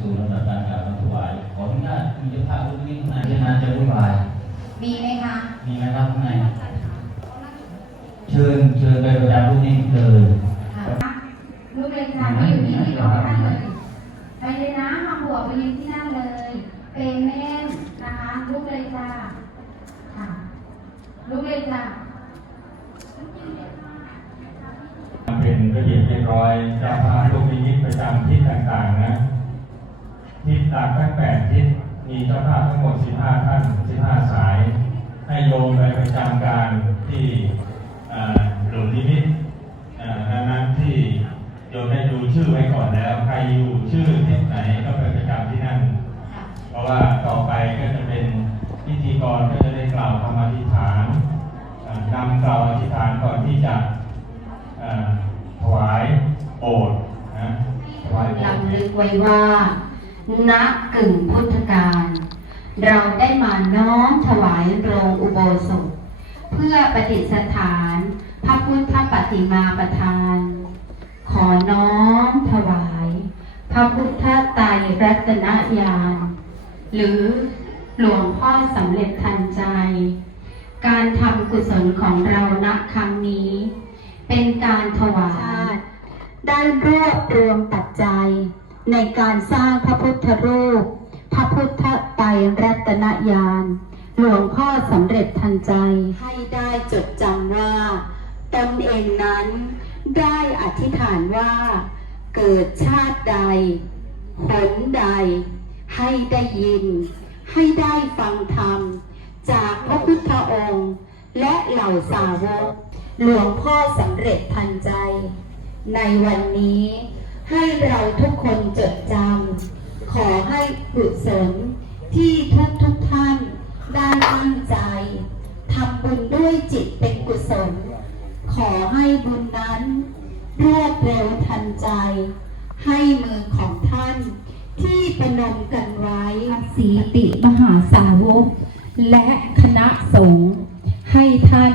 สู่ลำดับการกราบถวาย ขออนุญาตมีเจ้าภาพรูปนี้ข้างในที่นานจะวุ่นวาย มีไหมคะ มีไหมครับข้างในเชิญเชิญไปประจำรูปนี้เลยค่ะลูกเรียนจำไม่อยู่ที่ที่ของท่านเลยไปเลยนะมาบวกไปยืนที่นั่นเลย เป็นแม่นนะคะลูกเลยจ้าค่ะลูกเลยจ้าเป็นระเบียบเรียบร้อยเจ้าภาพลูกนิมิตประจำทิศต่างๆนะ ทิศต่างทั้งแปดทิศมีเจ้าภาพทั้งหมด 15 ท่าน 15 สาย ให้โยมไปประจำการที่อ่าหลวงนิมิตอ่าดังนั้นที่โยมได้ดูชื่อไว้ก่อนแล้ว ใครอยู่ชื่อทิศไหนก็ไปประจำที่นั่นค่ะเพราะว่าต่อไปก็จะเป็นพิธีกรก็จะได้กล่าวคำอธิษฐานอ่านำกล่าวอธิษฐานก่อนที่จะอ่าถวายโบสถ์นะถวายโบสถ์ลำลึกไว้ว่า ณกึ่งพุทธกาลเราได้มาน้อมถวายโรงอุโบสถ เพื่อประดิษฐาน พระพุทธปฏิมาประธาน ขอน้อมถวาย พระพุทธไตรรัตนญาณหรือหลวงพ่อสำเร็จทันใจ การทำกุศลของเราณครั้งนี้ เป็นการถวายได้รวบรวมปัจจัย ในการสร้างพระพุทธรูป พระพุทธไตรรัตนญาณหลวงพ่อสำเร็จทันใจให้ได้จดจำว่า ตนเองนั้นได้อธิษฐานว่า เกิดชาติใดหนใด ให้ได้ยิน ให้ได้ฟังธรรม จากพระพุทธองค์ และเหล่าสาวก หลวงพ่อสำเร็จทันใจ ในวันนี้ ให้เราทุกคนจดจำขอให้กุศลที่ทุกทุกๆท่านได้ตั้งใจทำบุญด้วยจิตเป็นกุศล ขอให้บุญนั้นรวดเร็วทันใจ ให้มือของท่าน ที่ประนมกันไว้สีติมหาสาวก และคณะสงฆ์ให้ท่าน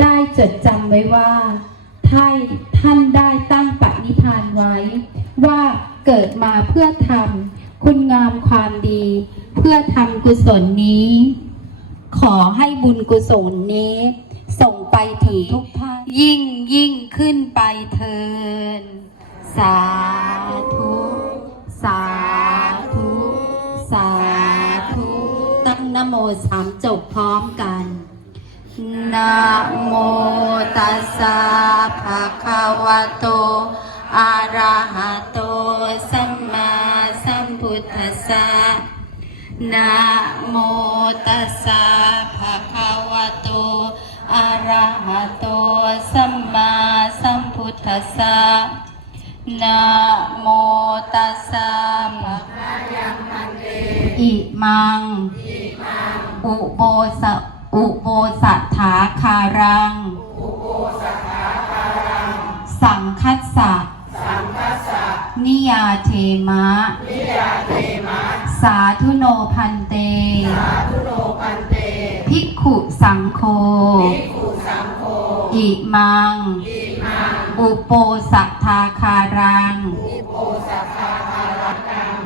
ได้จดจำไว้ว่าท่านท่านได้ตั้ง ไว้ ว่าเกิดมาเพื่อทำคุณงามความดี เพื่อทำกุศลนี้ ขอให้บุญกุศลนี้ ส่งไปถึงทุกท่านยิ่งยิ่งขึ้นไปเทินสาธุ สาธุ สาธุ ตั้งนโมสามจบพร้อมกันนะโมตัสสะภะคะวะโต อะระหะโตสัมมาสัมพุทธัสสะนะโมตัสสะภะคะวะโตอะระหะโตสัมมาสัมพุทธัสสะนะโมตัสสะภะคะยังมันเตอิมัง อุโบสะอุโบสถาคารัง ยาเทมะ สาธุโนพันเต ภิกขุสังโฆ อิมัง อุโปสัทธาคารัง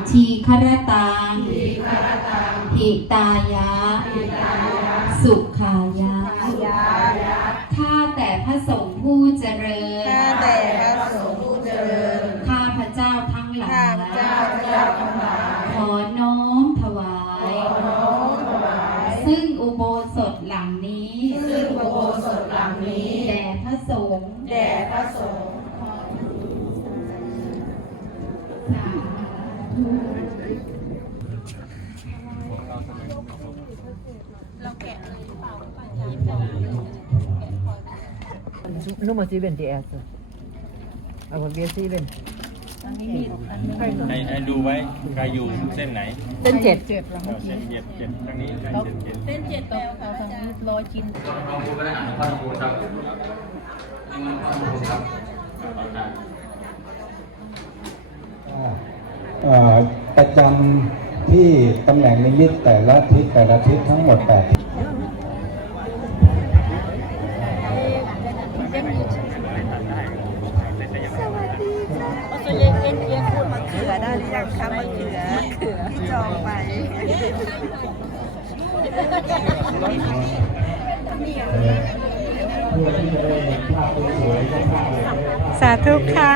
ทีครตังหิตายะ สุขาย สถหลังนี้ แด่พระสงฆ์แด่พระสงฆ์ Nummer 7, die erste. Aber wir sieben. ให้ให้ดูไว้ใครอยู่เส้นไหน Sind jetzt. เส้นเจ็ดเจ็ดทางนี้เส้นเจ็ดเจ็ดเส้นเจ็ดแปลค่ะทางนี้ รอยกินลองดูก็ได้หลวงพ่อคูณครับหลวงพ่อคูณครับประจำที่ตำแหน่งนิมิตแต่ละทิศแต่ละทิศทั้งหมดแปดทิศส่วนใหญ่เอ็นเอียงพูดมาคืออะไรได้หรือยังคะมะเขือที่จองไป สาธุค่ะ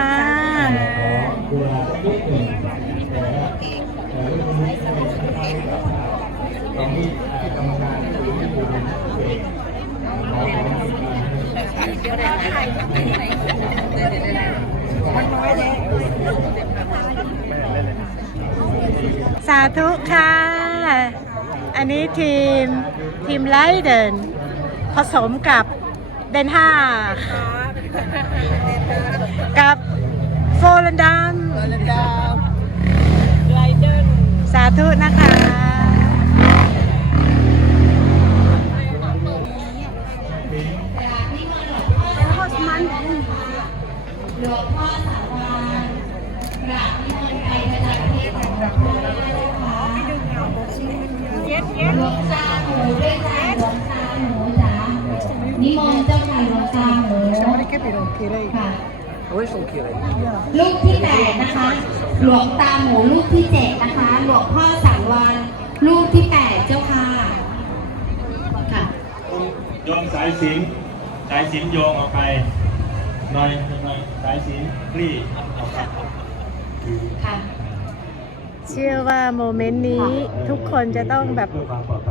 สาแต่เรื่องนี้ไม่ใช่ภาพแบบตอนที่ที่กรรมการหรือที่ดูเองขอขอสาธุค่ะ อันนี้ทีม ทีมไลเดนผสมกับเดนห้า กับโฟลันดัมสาธุนะคะ หลวงพ่อสาวานกราบนิมนต์ไปประจำที่ของหลวงพ่อได้นะคะหลวงตาหมูด้วยจ้ ค่ะลูกที่แปดนะคะ หลวงตาหมูลูกที่เจ็ดนะคะ หลวงพ่อสังวานลูกที่แปดเจ้าค่ะค่ะ โยงสายสิญจนสายสิญจนโยงออกไปหน่อยหน่อยสายสิญจนคลี่ออกไปค่ะ เชื่อว่าโมเมนต์นี้ทุกคนจะต้องแบบ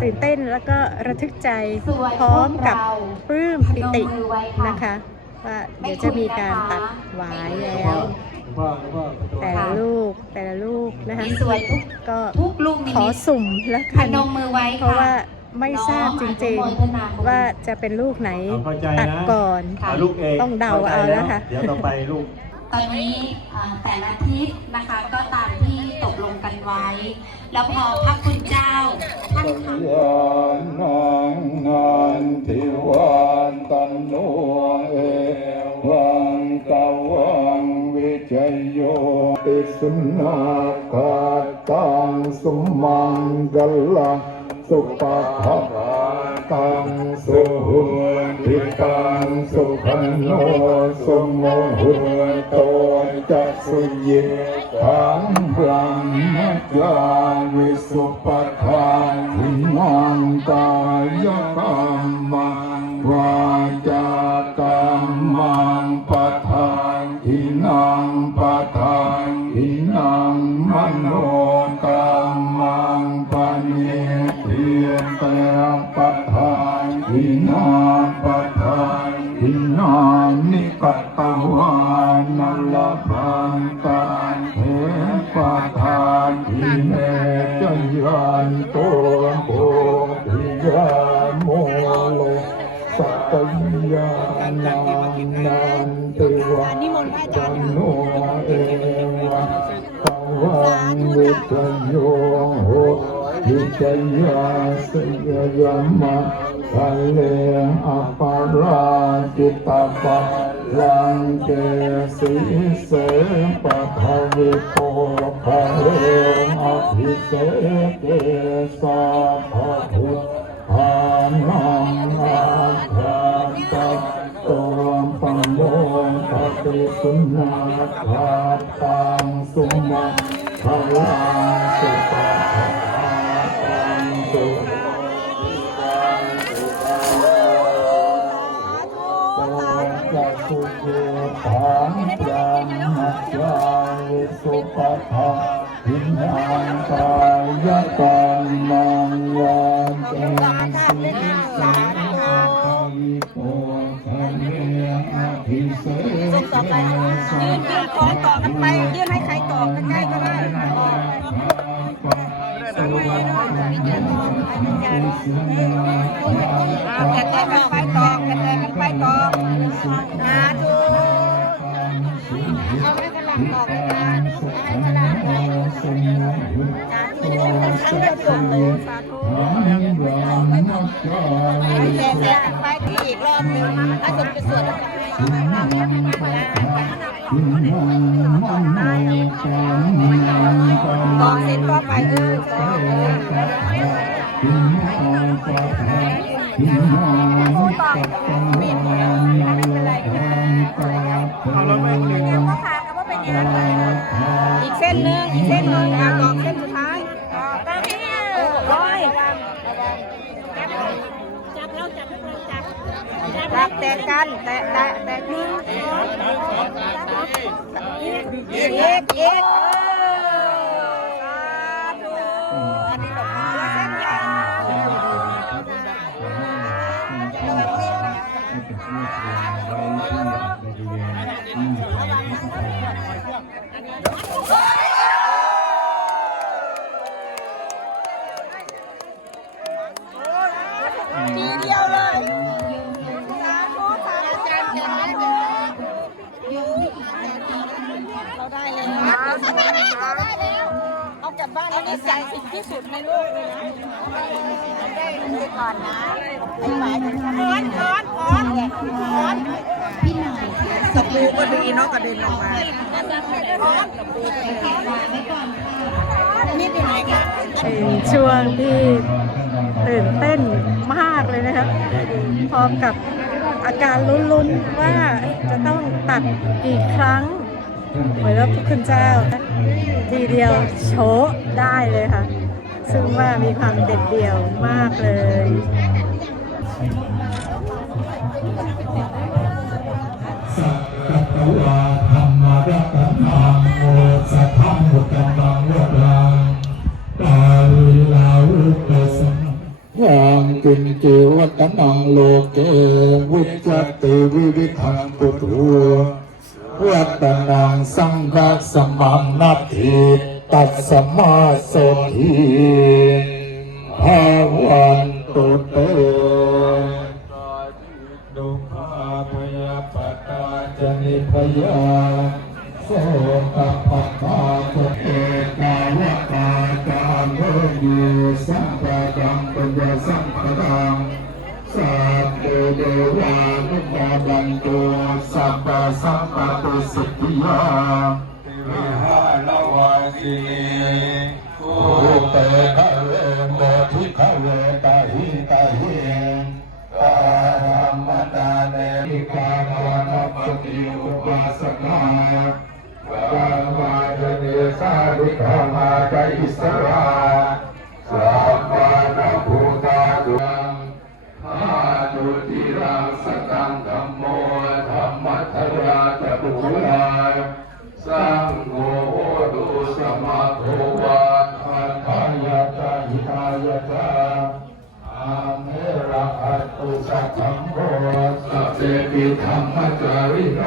ตื่นเต้นแล้วก็ระทึกใจส่วนพร้อมกับพวกเราปลื้มปิติพนมมือไว้ค่ะนะคะ ว่าเดี๋ยวจะมีการตัดหวายแล้ว แต่ละลูกแต่ละลูกนะคะมีส่วนทุกก็ทุกลูกนิขอมิตสุ่มแล้วพกันนมมือไว้เพราะค่ะว่าไม่ทราบจริงน้ออนุโมทนาบุญๆว่าจะเป็นลูกไหนเข้าใจตัดนะก่อนค่ะลูกเองต้องเดาเอาแล้วค่ะเดี๋ยวต่อไปลูกตอนนี้อ่าแต่ละทิศนะคะก็ตามที่ตกลงกันไว้ แล้วพอพระคุณเจ้าท่านทำยานังนันทิวันตันโนเอ จโยติสุนาคาตังสุมังกลังสุปะภะตังสุหุติตังสุขันโนสุโมหุโตจักสุยิทังบรัมมจา มโนกรรมังปณิเทียนแปลงปทานทินังปทานทินังนิกตวานัลพันตานเทปทานทิเมจยันโตโพธิยาโมโลสัตยานังนันติวะจันโน โยโหวิจยาสยยมะทะเลอปราจิตตปะลังเกสีเสปะทวิโกภะเลอภิเสเกสาภะพุทธานังอาภาตัตตัวปัมโมปฏิสุนาคาตังสุมา ภาลังสุปะภาตังสุตัสสุเกตังปรามัจาวิสุปะภาทินังกายกรรมังวาจันสิสาภิโกทะเลอภิเสกเกสะยื่นยื่นของต่อกันไป ยื่นให้ใครต่อกันได้ ก็ได้กระแตกันไปต่อกระแตกันไปต่อสาธุเอาให้กระหลังต่อกนะให้กระหลังต่อสาธุทั้งกระจกเลยสาธุให้แตกแตกกันไปอีกรอบหนึ่งถ้าจนจะสวด อออีกเส้นส้นหนึ่งอีกเส้นหนึ่งอะตอกเส้นสุดท้ายตอกร้อยจับแตะกันแตะแตะแตะหนึ่งอีกอีกอีก บริเวณหน้าพระพุทธรูปทีเดียวเลยสาธุสาธุเราได้เลยเราได้แล้วเอากลับบ้านอันนี้ใหญ่สิที่สุดในโลกเลยนะได้ก่อนนะไอ้หมายถึง ปูก็ดีเนาะกระเด็นออกมานี่เป็นไงคะเป็นช่วงที่ตื่นเต้นมากเลยนะครับ พร้อมกับอาการลุ้นๆว่าจะต้องตัดกี่ครั้งเหมือนว่าพระคุณเจ้า ทีเดียวโชได้เลยค่ะ ซึ่งว่ามีความเด็ดเดี่ยวมากเลย นังโลเกวิจติวิวิธังปุถุวัตนังสังฆสมังนัตถิตัสสมาสทีภาวันตุเตดุขาพยาปตาจนิพยาโสกปปาจเอกาวตาจาเมเยสัมปะดังปัญญาสัมปะดัง เดวานุโมดันโตสัพพะสัมปะตุสิทธิยาวิหารวาสี ทราชบุลาสังโฆดุสมาโทวาทันทายะตาหิตายะตาอาเมระอัตุสัพพังโฆสัพเพปิธรรมจาริโน